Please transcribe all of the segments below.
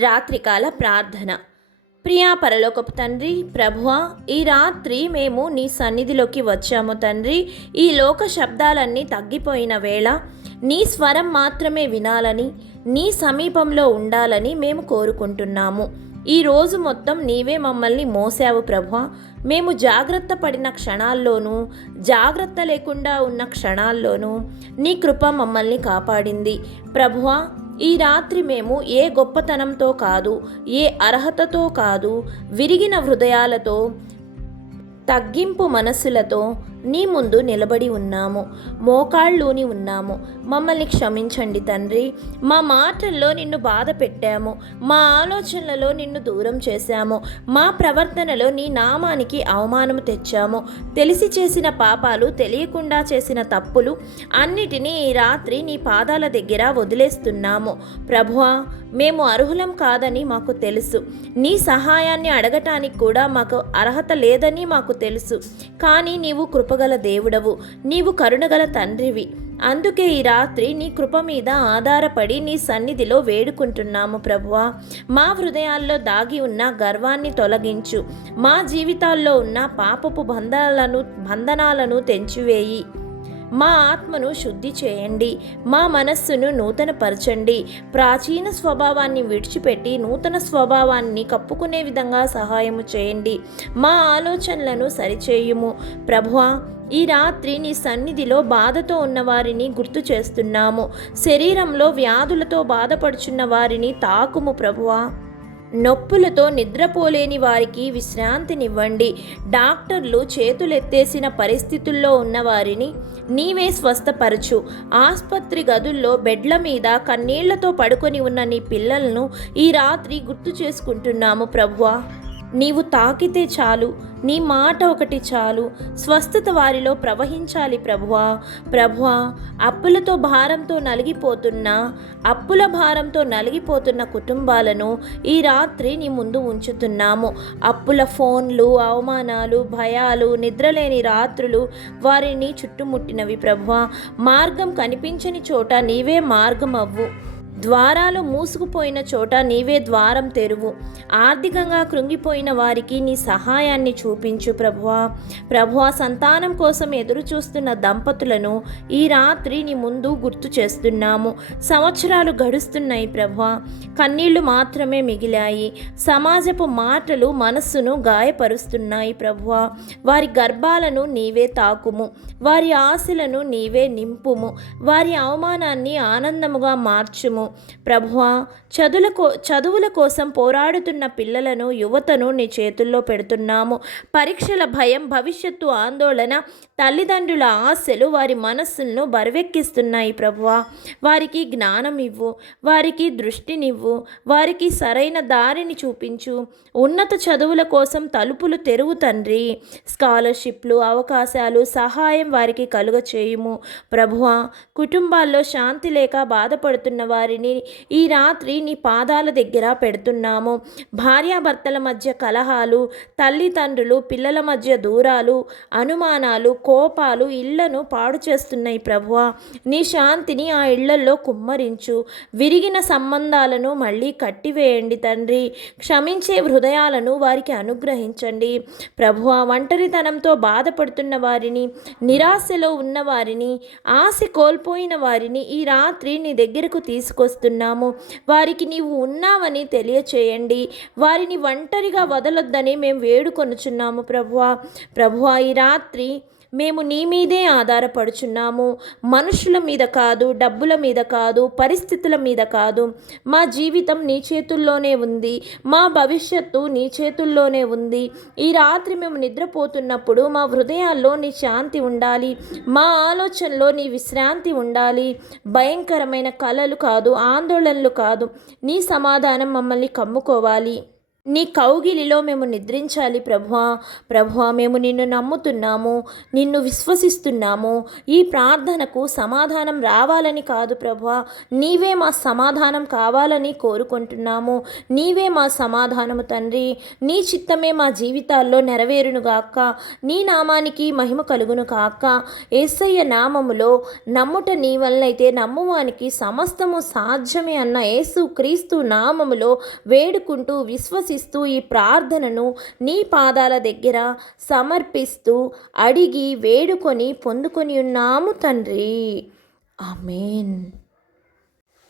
రాత్రికాల ప్రార్థన. ప్రియా పరలోకపు తండ్రి ప్రభువా ఈ రాత్రి మేము నీ సన్నిధిలోకి వచ్చాము తండ్రి. ఈ లోక శబ్దాలన్నీ తగ్గిపోయిన వేళ నీ స్వరం మాత్రమే వినాలని నీ సమీపంలో ఉండాలని మేము కోరుకుంటున్నాము. ఈ రోజు మొత్తం నీవే మమ్మల్ని మోసావు ప్రభువా. మేము జాగ్రత్త పడిన క్షణాల్లోనూ జాగ్రత్త లేకుండా ఉన్న క్షణాల్లోనూ నీ కృప మమ్మల్ని కాపాడింది. ప్రభువా ఈ రాత్రి మేము ఏ గొప్పతనంతో కాదు ఏ అర్హతతో కాదు విరిగిన హృదయాలతో తగ్గింపు మనస్సులతో నీ ముందు నిలబడి ఉన్నాము. మోకాళ్ళూని ఉన్నాము. మమ్మల్ని క్షమించండి తండ్రి. మా మాటల్లో నిన్ను బాధ పెట్టాము. మా ఆలోచనలలో నిన్ను దూరం చేశాము. మా ప్రవర్తనలో నీ నామానికి అవమానం తెచ్చాము. తెలిసి చేసిన పాపాలు తెలియకుండా చేసిన తప్పులు అన్నిటినీ ఈ రాత్రి నీ పాదాల దగ్గర వదిలేస్తున్నాము. ప్రభువా మేము అర్హులం కాదని మాకు తెలుసు. నీ సహాయాన్ని అడగటానికి కూడా మాకు అర్హత లేదని మాకు తెలుసు. కానీ నీవు కృపగల దేవుడవు. నీవు కరుణగల తండ్రివి. అందుకే ఈ రాత్రి నీ కృప మీద ఆధారపడి నీ సన్నిధిలో వేడుకుంటున్నాము ప్రభువా. మా హృదయాల్లో దాగి ఉన్న గర్వాన్ని తొలగించు. మా జీవితాల్లో ఉన్న పాపపు బంధాలను బంధనాలను తెంచివేయి. మా ఆత్మను శుద్ధి చేయండి. మా మనస్సును నూతనపరచండి. ప్రాచీన స్వభావాన్ని విడిచిపెట్టి నూతన స్వభావాన్ని కప్పుకునే విధంగా సహాయము చేయండి. మా ఆలోచనలను సరిచేయుము. ప్రభువా ఈ రాత్రి నీ సన్నిధిలో బాధతో ఉన్న వారిని గుర్తు చేస్తున్నాము. శరీరంలో వ్యాధులతో బాధపడుచున్న వారిని తాకుము ప్రభువా. నొప్పులతో నిద్రపోలేని వారికి విశ్రాంతినివ్వండి. డాక్టర్లు చేతులెత్తేసిన పరిస్థితుల్లో ఉన్నవారిని నీవే స్వస్థపరచు. ఆసుపత్రి గదుల్లో బెడ్ల మీద కన్నీళ్ళతో పడుకొని ఉన్న నీ పిల్లలను ఈ రాత్రి గుర్తు చేసుకుంటున్నాము ప్రభువా. నీవు తాకితే చాలు నీ మాట ఒకటి చాలు స్వస్థత వారిలో ప్రవహించాలి ప్రభువా. ప్రభువా అప్పులతో భారంతో నలిగిపోతున్న అప్పుల భారంతో నలిగిపోతున్న కుటుంబాలను ఈ రాత్రి నీ ముందు ఉంచుతున్నాము. అప్పుల ఫోన్లు అవమానాలు భయాలు నిద్రలేని రాత్రులు వారిని చుట్టుముట్టినవి ప్రభువా. మార్గం కనిపించని చోట నీవే మార్గం అవ్వు ద్వారాలు మూసుకుపోయిన చోట నీవే ద్వారం తెరువు. ఆర్థికంగా కృంగిపోయిన వారికి నీ సహాయాన్ని చూపించు ప్రభువా. ప్రభువా సంతానం కోసం ఎదురు చూస్తున్న దంపతులను ఈ రాత్రి నీ ముందు గుర్తు చేస్తున్నాము. సంవత్సరాలు గడుస్తున్నాయి ప్రభువా. కన్నీళ్ళు మాత్రమే మిగిలాయి. సమాజపు మాటలు మనస్సును గాయపరుస్తున్నాయి ప్రభువా. వారి గర్భాలను నీవే తాకుము. వారి ఆశలను నీవే నింపుము. వారి అవమానాన్ని ఆనందముగా మార్చుము. ప్రభువా చదువుల కో చదువుల కోసం పోరాడుతున్న పిల్లలను యువతను నీ చేతుల్లో పెడుతున్నాము. పరీక్షల భయం భవిష్యత్తు ఆందోళన తల్లిదండ్రుల ఆశలు వారి మనస్సులను బరువెక్కిస్తున్నాయి ప్రభువా. వారికి జ్ఞానం ఇవ్వు వారికి దృష్టినివ్వు వారికి సరైన దారిని చూపించు. ఉన్నత చదువుల కోసం తలుపులు తెరువు తండ్రి. స్కాలర్షిప్లు అవకాశాలు సహాయం వారికి కలుగ చేయుము ప్రభువా కుటుంబాల్లో శాంతి లేక బాధపడుతున్న వారిని ఈ రాత్రి నీ పాదాల దగ్గర పెడుతున్నాము. భార్యాభర్తల మధ్య కలహాలు తల్లిదండ్రులు పిల్లల మధ్య దూరాలు అనుమానాలు కోపాలు ఇళ్ళను పాడు చేస్తున్నాయి ప్రభువా. నీ శాంతిని ఆ ఇళ్ళలో కుమ్మరించు. విరిగిన సంబంధాలను మళ్ళీ కట్టివేయండి తండ్రి. క్షమించే హృదయాలను వారికి అనుగ్రహించండి. ప్రభువా ఒంటరితనంతో బాధపడుతున్న వారిని నిరాశలో ఉన్న వారిని ఆశ కోల్పోయిన వారిని ఈ రాత్రి నీ దగ్గరకు వస్తున్నాము. వారికి నీవు ఉన్నావని తెలియచేయండి. వారిని ఒంటరిగా వదలొద్దని మేము వేడుకొనుచున్నాము ప్రభువా. ప్రభువా ఈ రాత్రి మేము నీ మీదే ఆధారపడుచున్నాము. మనుషుల మీద కాదు డబ్బుల మీద కాదు పరిస్థితుల మీద కాదు. మా జీవితం నీ చేతుల్లోనే ఉంది. మా భవిష్యత్తు నీ చేతుల్లోనే ఉంది. ఈ రాత్రి మేము నిద్రపోతున్నప్పుడు మా హృదయాల్లో నీ శాంతి ఉండాలి. మా ఆలోచనలో నీ విశ్రాంతి ఉండాలి. భయంకరమైన కళలు కాదు ఆందోళనలు కాదు. నీ సమాధానం మమ్మల్ని కమ్ముకోవాలి. నీ కౌగిలిలో మేము నిద్రించాలి ప్రభువా. ప్రభువా మేము నిన్ను నమ్ముతున్నాము నిన్ను విశ్వసిస్తున్నాము. ఈ ప్రార్థనకు సమాధానం రావాలని కాదు ప్రభువా. నీవే మా సమాధానం కావాలని కోరుకుంటున్నాము. నీవే మా సమాధానము తండ్రి. నీ చిత్తమే మా జీవితాల్లో నెరవేరును గాక నీ నామానికి మహిమ కలుగును కాక ఏసయ్య నామములో నమ్ముట నీ వలనైతే నమ్మువానికి సమస్తము సాధ్యమే అన్న యేసు క్రీస్తు నామములో వేడుకుంటూ విశ్వసి విశ్వసిస్తూ ఈ ప్రార్థనను నీ పాదాల దగ్గర సమర్పిస్తూ అడిగి వేడుకొని పొందుకొని ఉన్నాము తండ్రి. ఆమెన్.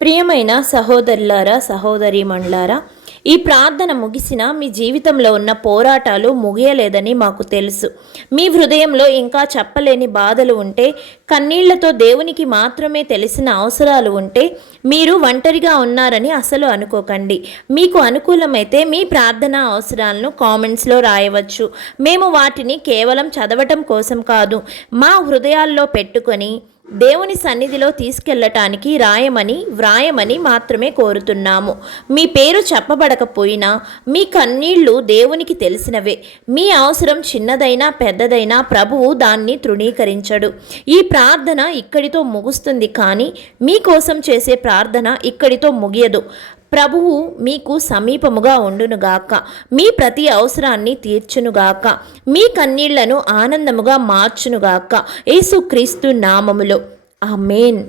ప్రియమైన సహోదరులారా సహోదరి మండలారా ఈ ప్రార్థన ముగిసిన మీ జీవితంలో ఉన్న పోరాటాలు ముగియలేదని మాకు తెలుసు. మీ హృదయంలో ఇంకా చెప్పలేని బాధలు ఉంటే కన్నీళ్ళతో దేవునికి మాత్రమే తెలిసిన అవసరాలు ఉంటే మీరు ఒంటరిగా ఉన్నారని అసలు అనుకోకండి. మీకు అనుకూలమైతే మీ ప్రార్థన అవసరాలను కామెంట్స్లో రాయవచ్చు. మేము వాటిని కేవలం చదవటం కోసం కాదు మా హృదయాల్లో పెట్టుకొని దేవుని సన్నిధిలో తీసుకెళ్ళటానికి రాయమని వ్రాయమని మాత్రమే కోరుతున్నాము. మీ పేరు చెప్పబడకపోయినా మీ కన్నీళ్ళు దేవునికి తెలిసినవే. మీ అవసరం చిన్నదైనా పెద్దదైనా ప్రభువు దాన్ని తృణీకరించడు. ఈ ప్రార్థన ఇక్కడితో ముగుస్తుంది కానీ మీకోసం చేసే ప్రార్థన ఇక్కడితో ముగియదు. ప్రభువు మీకు సమీపముగా ఉండునుగాక. మీ ప్రతి అవసరాన్ని తీర్చునుగాక. మీ కన్నీళ్ళను ఆనందముగా మార్చునుగాక. యేసుక్రీస్తు నామములో. ఆమెన్.